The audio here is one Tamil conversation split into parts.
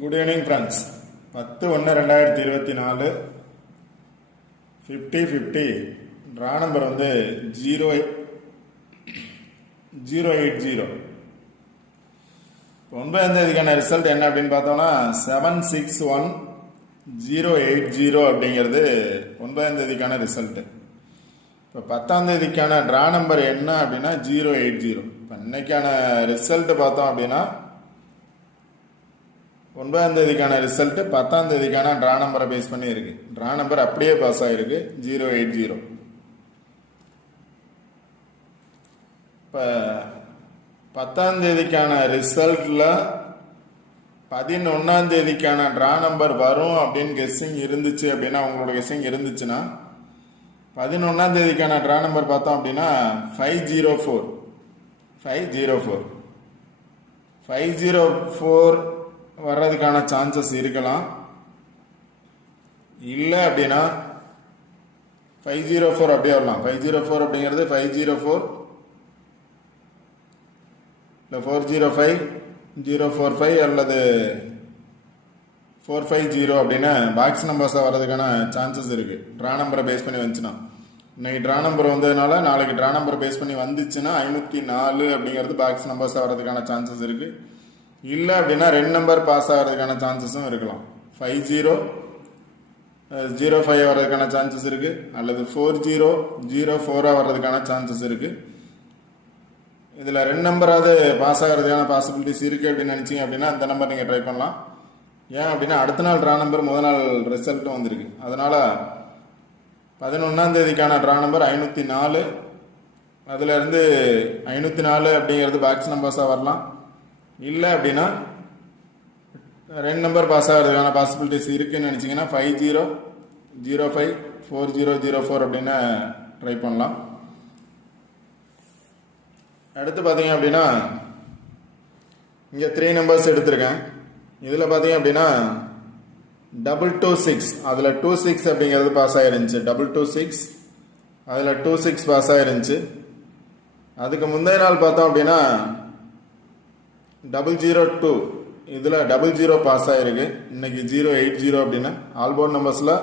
Good evening friends. 10/1/2024 50/50 draw number வந்து 080. 9ஆம் தேதிக்கான ரிசல்ட் என்ன அப்படின்னு பார்த்தோம்னா 761080 அப்படிங்கிறது 9ஆம் தேதிக்கான ரிசல்ட்டு. இப்போ 10ஆம் தேதிக்கான ட்ரா நம்பர் என்ன அப்படின்னா 080. இப்போ இன்னைக்கான ரிசல்ட்டு பார்த்தோம் அப்படின்னா 9ஆம் தேதிக்கான ரிசல்ட் 10ஆம் தேதிக்கான ட்ரா நம்பரை பேஸ் பண்ணி இருக்கு. ட்ரா நம்பர் அப்படியே பாஸ் ஆகிருக்கு 080. இப்போ 10ஆம் தேதிக்கான ரிசல்ட்டில் 11ஆம் தேதிக்கான ட்ரா நம்பர் வரும் அப்படின்னு கெஸ்ஸிங் இருந்துச்சு அப்படின்னா, உங்களோட கெஸ்ஸிங் இருந்துச்சுன்னா 11ஆம் தேதிக்கான ட்ரா நம்பர் பார்த்தோம் அப்படின்னா 504 வர்றதுக்கான சான்சஸ் இருக்கலாம். இல்லை அப்படின்னா 504 அப்படியே வரலாம். 504 அப்படிங்கிறது 504 இல்லை 405 045 அல்லது 450 அப்படின்னு பாக்ஸ் நம்பர்ஸாக வர்றதுக்கான சான்சஸ் இருக்குது. ட்ரா நம்பரை பேஸ் பண்ணி வந்துச்சுன்னா, இன்னைக்கு ட்ரா நம்பர் வந்ததுனால நாளைக்கு ட்ரா நம்பரை பேஸ் பண்ணி வந்துச்சுன்னா 504 அப்படிங்கிறது பாக்ஸ் நம்பர்ஸாக வர்றதுக்கான சான்சஸ் இருக்குது. இல்லை அப்படின்னா 2 நம்பர் பாஸ் ஆகிறதுக்கான சான்சஸும் இருக்கலாம். 5005 வர்றதுக்கான சான்சஸ் இருக்குது, அல்லது 4004 வர்றதுக்கான சான்சஸ் இருக்குது. இதில் 2 நம்பராவது பாஸ் ஆகிறதுக்கான பாசிபிலிட்டிஸ் இருக்குது அப்படின்னு நினச்சிங்க அப்படின்னா அந்த நம்பர் நீங்கள் ட்ரை பண்ணலாம். ஏன் அப்படின்னா அடுத்த நாள் ட்ரா நம்பர் முதல் நாள் ரிசல்ட்டும் வந்திருக்கு. அதனால் 11ஆம் தேதிக்கான ட்ரா நம்பர் 504. அதிலேருந்து 504 அப்படிங்கிறது பாக்ஸ் நம்பர்ஸாக வரலாம். இல்லை அப்படின்னா 2 நம்பர் பாஸ் ஆகிறதுக்கான பாசிபிலிட்டிஸ் இருக்குன்னு நினச்சிங்கன்னா 5005 4004 அப்படின்னு ட்ரை பண்ணலாம். அடுத்து பார்த்தீங்க அப்படின்னா இங்கே 3 நம்பர்ஸ் எடுத்திருக்கேன். இதில் பார்த்தீங்க அப்படின்னா 226, அதில் 26 அப்படிங்கிறது பாஸ் ஆகிருந்துச்சு. 226 அதில் 26 பாஸ் ஆகிருந்துச்சு. அதுக்கு முந்தைய நாள் பார்த்தோம் அப்படின்னா 002 இதில் 00 பாஸ் ஆகிருக்கு. இன்னைக்கு 080 அப்படின்னு ஆல்போர்ட் நம்பர்ஸில்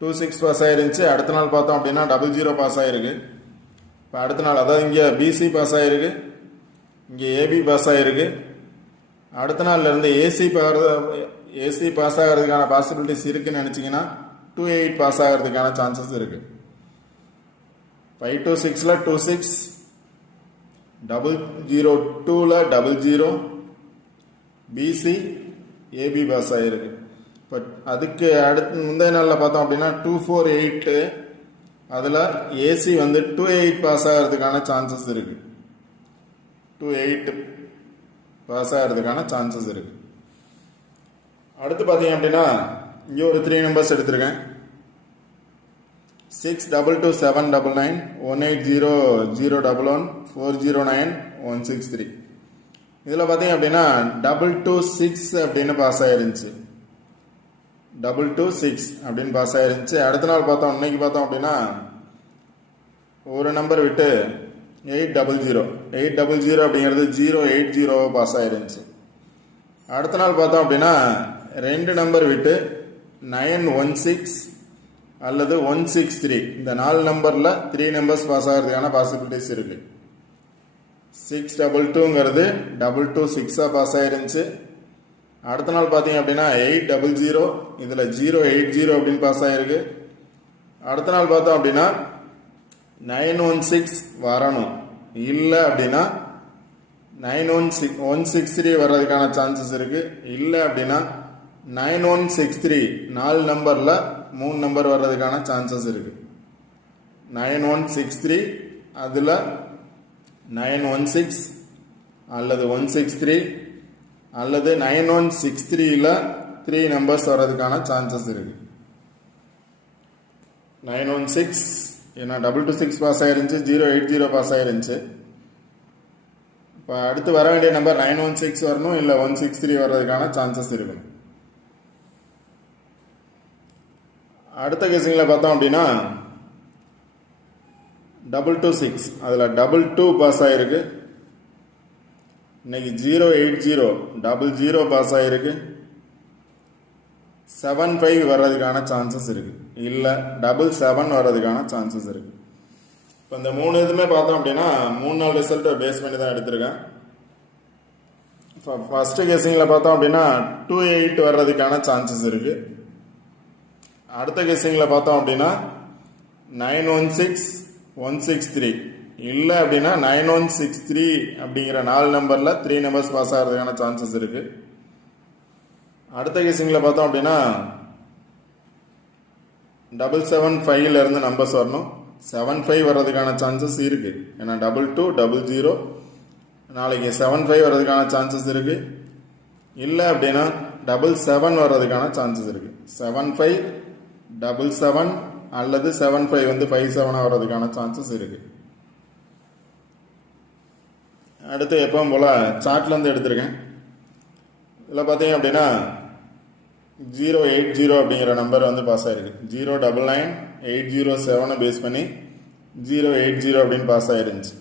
26 பாஸ் ஆகிருந்துச்சு. அடுத்த நாள் பார்த்தோம் அப்படின்னா 00 பாஸ் ஆகிருக்கு. இப்போ அடுத்த நாள் அதாவது இங்கே பிசி பாஸ் ஆகிருக்கு, இங்கே ஏபி பாஸ் ஆகிருக்கு. அடுத்த நாள்லேருந்து ஏசி பாஸ் ஆகிறதுக்கான பாசிபிலிட்டிஸ் இருக்குன்னு நினச்சிங்கன்னா 28 பாஸ் ஆகிறதுக்கான சான்சஸ் இருக்குது. 526ல் 26, 002ல் 00, பிசி ஏபி பாஸ் ஆகிருக்கு. இப்போ அதுக்கு அடுத்து முந்தைய நாளில் பார்த்தோம் அப்படின்னா 248, அதில் ஏசி வந்து 28 பாஸ் ஆகிறதுக்கான சான்சஸ் இருக்குது. 28 பாஸ் ஆகிறதுக்கான சான்சஸ் இருக்குது. அடுத்து பார்த்தீங்க அப்படின்னா இங்கே ஒரு 3 நம்பர்ஸ் எடுத்திருக்கேன். 622799 180011 409 163. இதில் பார்த்தீங்க அப்படின்னா 226 அப்படின்னு பாஸ் ஆயிருந்துச்சு. 226 அப்படின்னு பாஸ் ஆயிருந்துச்சு. அடுத்த நாள் பார்த்தோம், இன்னைக்கு பார்த்தோம் அப்படின்னா ஒரு நம்பர் விட்டு 800 அப்படிங்கிறது 080 பாஸ் ஆயிருந்துச்சு. அடுத்த நாள் பார்த்தோம் அப்படின்னா 2 நம்பர் விட்டு 916 அல்லது 163, இந்த 4 நம்பரில் 3 நம்பர்ஸ் பாஸ் ஆகிறதுக்கான பாசிபிலிட்டிஸ் இருக்குது. 622ங்கிறது 226 பாஸ் ஆயிருந்துச்சு. அடுத்த நாள் பார்த்தீங்க அப்படின்னா 800, இதில் 080 அப்படின்னு பாஸ் ஆகிருக்கு. அடுத்த நாள் பார்த்தோம் அப்படின்னா 916 வரணும். இல்லை அப்படின்னா 163 வர்றதுக்கான சான்சஸ் இருக்குது. இல்லை அப்படின்னா 9163, 4 நம்பரில் 3 நம்பர் வர்றதுக்கான சான்சஸ் இருக்குது. 9163, அதில் 916 அல்லது 163 அல்லது 9163ல் 3 நம்பர்ஸ் வர்றதுக்கான சான்சஸ் இருக்குது. 916 ஏன்னா 226 பாஸ் ஆயிருந்துச்சு, 080 பாஸ் ஆயிருந்துச்சு. இப்போ அடுத்து வர வேண்டிய நம்பர் 916 வரணும், இல்லை 163 வர்றதுக்கான சான்சஸ் இருக்குது. அடுத்த கெஸிங்கில் பார்த்தோம் அப்படின்னா 226, அதில் 22 பாஸ் ஆகிருக்கு. இன்னைக்கு 08000 பாஸ் ஆகிருக்கு. 75 வர்றதுக்கான சான்சஸ் இருக்குது, இல்லை 77 வர்றதுக்கான சான்சஸ் இருக்குது. இப்போ இந்த 3 இதுவுமே பார்த்தோம் அப்படின்னா 3 நாள் ரிசல்ட்டை பேஸ் பண்ணி தான் எடுத்திருக்கேன். ஃபஸ்ட்டு கெஸ்ஸிங்கில் பார்த்தோம் அப்படின்னா 28 வர்றதுக்கான சான்சஸ் இருக்குது. அடுத்த கெஸ்ஸிங்கில் பார்த்தோம் அப்படின்னா 916163, இல்லை அப்படின்னா 9163 அப்படிங்கிற 4 நம்பரில் 3 நம்பர்ஸ் பாஸ் ஆகிறதுக்கான சான்சஸ் இருக்குது. அடுத்த கெஸ்ஸிங்கில் பார்த்தோம் அப்படின்னா 775 நம்பர்ஸ் வரணும். 75 வர்றதுக்கான சான்சஸ் இருக்குது. ஏன்னா 2200 நாளைக்கு 75 வர்றதுக்கான சான்சஸ் இருக்குது. இல்லை அப்படின்னா 77 வர்றதுக்கான சான்சஸ் இருக்குது. 7577 அல்லது 75 57 வர்றதுக்கான சான்சஸ் இருக்குது. அடுத்து எப்பவும் போல் சார்ட்லேருந்து எடுத்திருக்கேன். இதில் பார்த்தீங்க அப்படின்னா 080 அப்படிங்கிற நம்பர் பாஸ் ஆகிருக்கு. 0999807 பேஸ் பண்ணி 080 அப்படின்னு பாஸ் ஆகிருந்துச்சு.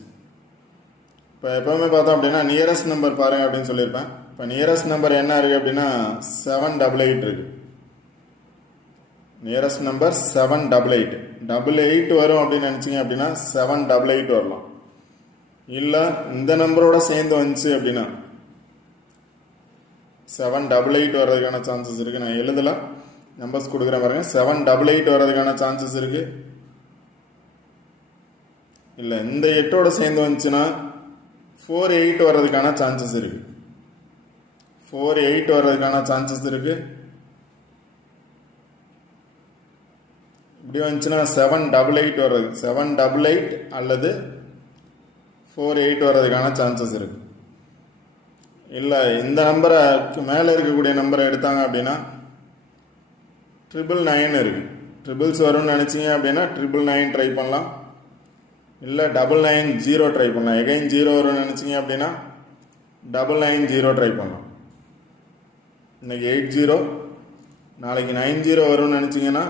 இப்போ எப்போவுமே பார்த்தோம் அப்படின்னா நியரஸ்ட் நம்பர் பாருங்கள் அப்படின்னு சொல்லியிருப்பேன். இப்போ நியரஸ்ட் நம்பர் என்ன இருக்குது அப்படின்னா 788 இருக்குது. Nearest number 788. 88 வரும் அப்படின்னு நினச்சிங்க அப்படின்னா 788 வரலாம். இல்லை இந்த நம்பரோட சேர்ந்து வந்துச்சு அப்படின்னா 788 வர்றதுக்கான சான்சஸ் இருக்குது. நான் எழுதலாம், நம்பர்ஸ் கொடுக்குற பாருங்க. 788 வர்றதுக்கான சான்சஸ் இருக்குது. இல்லை இந்த 8ஓட சேர்ந்து வந்துச்சுன்னா 48 வர்றதுக்கான சான்சஸ் இருக்குது. 48 வர்றதுக்கான சான்சஸ் இருக்குது. இப்படி வந்துச்சுன்னா 788 வர்றது, 788 அல்லது 48 வர்றதுக்கான சான்சஸ் இருக்குது. இல்லை இந்த நம்பருக்கு மேலே இருக்கக்கூடிய நம்பரை எடுத்தாங்க அப்படின்னா 999 இருக்குது. ட்ரிபிள்ஸ் வரும்னு நினச்சிங்க அப்படின்னா 999 ட்ரை பண்ணலாம். இல்லை 990 ட்ரை பண்ணலாம். எகைன் 0 வரும்னு நினச்சிங்க அப்படின்னா 990 ட்ரை பண்ணலாம். இன்னைக்கு 80, நாளைக்கு 90 வரும்னு நினச்சிங்கன்னா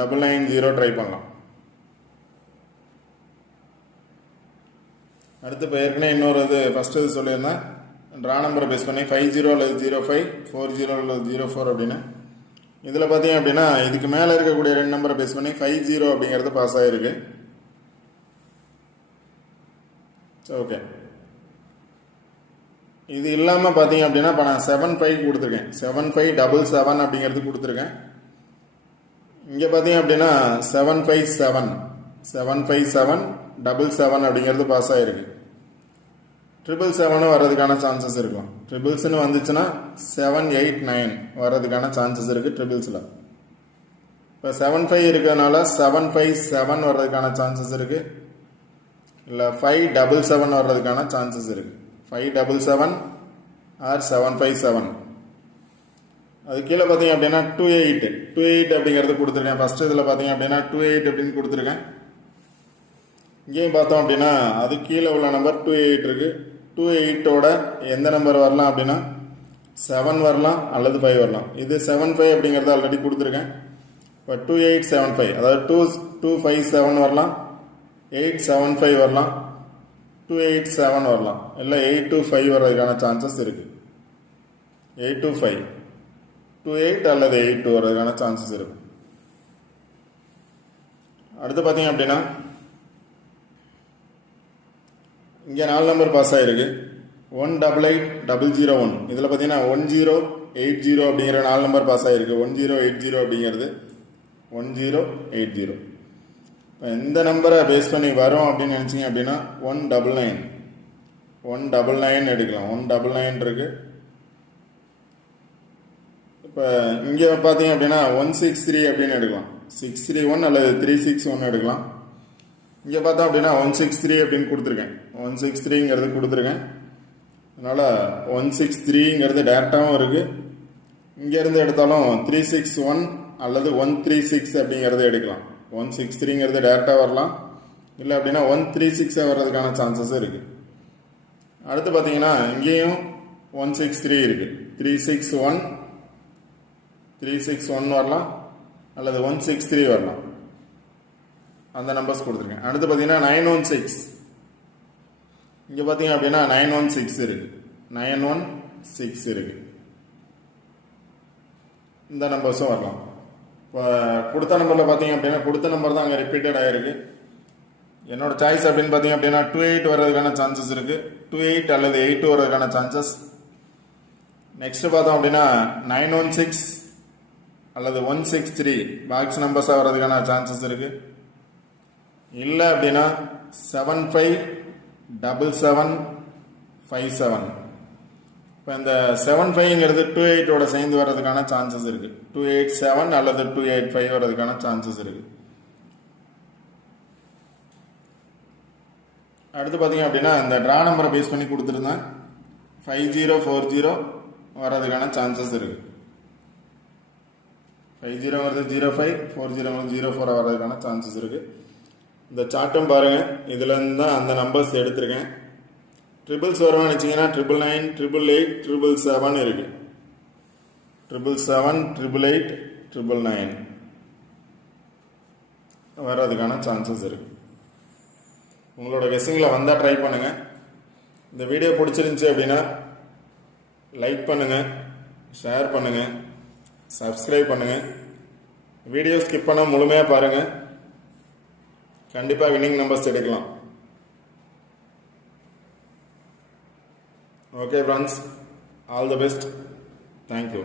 990 ட்ரை பண்ணலாம். அடுத்து இப்போ ஏற்கனவே இன்னொரு இது ஃபஸ்ட்டு இது சொல்லியிருந்தேன், ட்ரா நம்பரை பேஸ் பண்ணி 50 அல்லது 05, 40 அல்லது 04 அப்படின்னு. இதில் பார்த்தீங்க அப்படின்னா இதுக்கு மேலே இருக்கக்கூடிய 2 நம்பரை பேஸ் பண்ணி 50 அப்படிங்கிறது பாஸ் ஆகிருக்கு. ஓகே, இது இல்லாமல் பார்த்தீங்க அப்படின்னா இப்போ நான் 75 கொடுத்துருக்கேன். 7577 அப்படிங்கிறது கொடுத்துருக்கேன். இங்கே பார்த்தீங்க அப்படின்னா 757 757 அப்படிங்கிறது பாஸ் ஆகிருக்கு. 777 வர்றதுக்கான சான்சஸ் இருக்கும். ட்ரிபிள்ஸ்னு வந்துச்சுன்னா 789 வர்றதுக்கான சான்சஸ் இருக்குது ட்ரிபிள்ஸில். இப்போ 75 இருக்கிறதுனால 757 வர்றதுக்கான சான்சஸ் இருக்குது. இல்லை 577 வர்றதுக்கான சான்சஸ் இருக்குது. 577 ஆர் 757. அது கீழே பார்த்தீங்க அப்படின்னா 28 அப்படிங்கிறது கொடுத்துருக்கேன். ஃபஸ்ட்டு இதில் பார்த்தீங்க அப்படின்னா 28 அப்படின்னு கொடுத்துருக்கேன். இங்கேயும் பார்த்தோம் அப்படின்னா அது கீழே உள்ள நம்பர் 28 இருக்குது. 28ஓட எந்த நம்பர் வரலாம் அப்படின்னா 7 வரலாம் அல்லது 5 வரலாம். இது 75 அப்படிங்கிறது ஆல்ரெடி கொடுத்துருக்கேன். இப்போ 2875, அதாவது 257 வரலாம், 875 வரலாம், 287 வரலாம், இல்லை 825 வர்றதுக்கான சான்சஸ் இருக்குது. 825, 28 அல்லது 82 வர்றதுக்கான சான்சஸ் இருக்குது. அடுத்து பார்த்தீங்க அப்படின்னா இங்கே 4 நம்பர் பாஸ் ஆகிருக்கு. 188001. இதில் பார்த்தீங்கன்னா 1080 அப்படிங்கிற 4 நம்பர் பாஸ் ஆகிருக்கு. 1080 அப்படிங்கிறது 1080. இப்போ இந்த நம்பரை பேஸ் பண்ணி வரும் அப்படின்னு நினச்சிங்க அப்படின்னா 199 எடுக்கலாம். 199 இருக்குது. இப்போ இங்கே பார்த்தீங்க அப்படின்னா 163 அப்படின்னு எடுக்கலாம். 631 அல்லது 361 எடுக்கலாம். இங்கே பார்த்தோம் அப்படின்னா 163 அப்படின்னு கொடுத்துருக்கேன். 163ங்கிறது கொடுத்துருக்கேன். அதனால் 163ங்கிறது டேரெக்டாகவும் இருக்குது. இங்கேருந்து எடுத்தாலும் 361 அல்லது 136 அப்படிங்கிறது எடுக்கலாம். 163ங்கிறது டேரெக்டாக வரலாம், இல்லை அப்படின்னா 136 வர்றதுக்கான சான்சஸ் இருக்குது. அடுத்து பார்த்தீங்கன்னா இங்கேயும் 163 இருக்குது. 361 வரலாம் அல்லது 163 வரலாம். அந்த நம்பர்ஸ் கொடுத்துருக்கேன். அடுத்து பார்த்தீங்கன்னா 916. இங்கே பார்த்தீங்க அப்படின்னா 916 இருக்குது. 916 இருக்கு. இந்த நம்பர்ஸும் வரலாம். இப்போ கொடுத்த நம்பரில் பார்த்தீங்க அப்படின்னா கொடுத்த நம்பர் தான் அங்கே ரிப்பீட்டட் ஆகிருக்கு. என்னோட சாய்ஸ் அப்படின்னு பார்த்தீங்க அப்படின்னா 28 வர்றதுக்கான சான்சஸ் இருக்குது. 28 அல்லது 82 வர்றதுக்கான சான்சஸ். நெக்ஸ்ட் பார்த்தோம் அப்படின்னா 916 அல்லது 163 பாக்ஸ் நம்பர்ஸாக வர்றதுக்கான சான்சஸ் இருக்குது. இல்லை அப்படின்னா 757757. இப்போ இந்த 75ங்கிறது 28ஓட சேர்ந்து வர்றதுக்கான சான்சஸ் இருக்குது. 287 அல்லது 285 வர்றதுக்கான சான்சஸ் இருக்குது. அடுத்து பார்த்தீங்க அப்படின்னா இந்த ட்ரா நம்பரை பேஸ் பண்ணி கொடுத்துருந்தேன். 5040 வர்றதுக்கான சான்சஸ் இருக்குது. 50 வருது 05, 40 வருது 04 வர்றதுக்கான சான்சஸ் இருக்குது. இந்த சார்ட்டும் பாருங்கள், இதுலேருந்து தான் அந்த நம்பர்ஸ் எடுத்திருக்கேன். ட்ரிபிள்ஸ் வருவான்னு வச்சிங்கன்னா 999, 888, 777 இருக்குது. 777, 888, 999 வர்றதுக்கான சான்சஸ் இருக்குது. உங்களோட கெஸ்ஸிங்கில் வந்தால் ட்ரை பண்ணுங்கள். இந்த வீடியோ பிடிச்சிருந்துச்சி அப்படின்னா லைக் பண்ணுங்கள், ஷேர் பண்ணுங்கள், சப்ஸ்கிரைப் பண்ணுங்கள். வீடியோ ஸ்கிப் பண்ணால் முழுமையாக பாருங்கள். கண்டிப்பாக வின்னிங் நம்பர்ஸ் எடுக்கலாம். Okay friends, all the best. Thank you.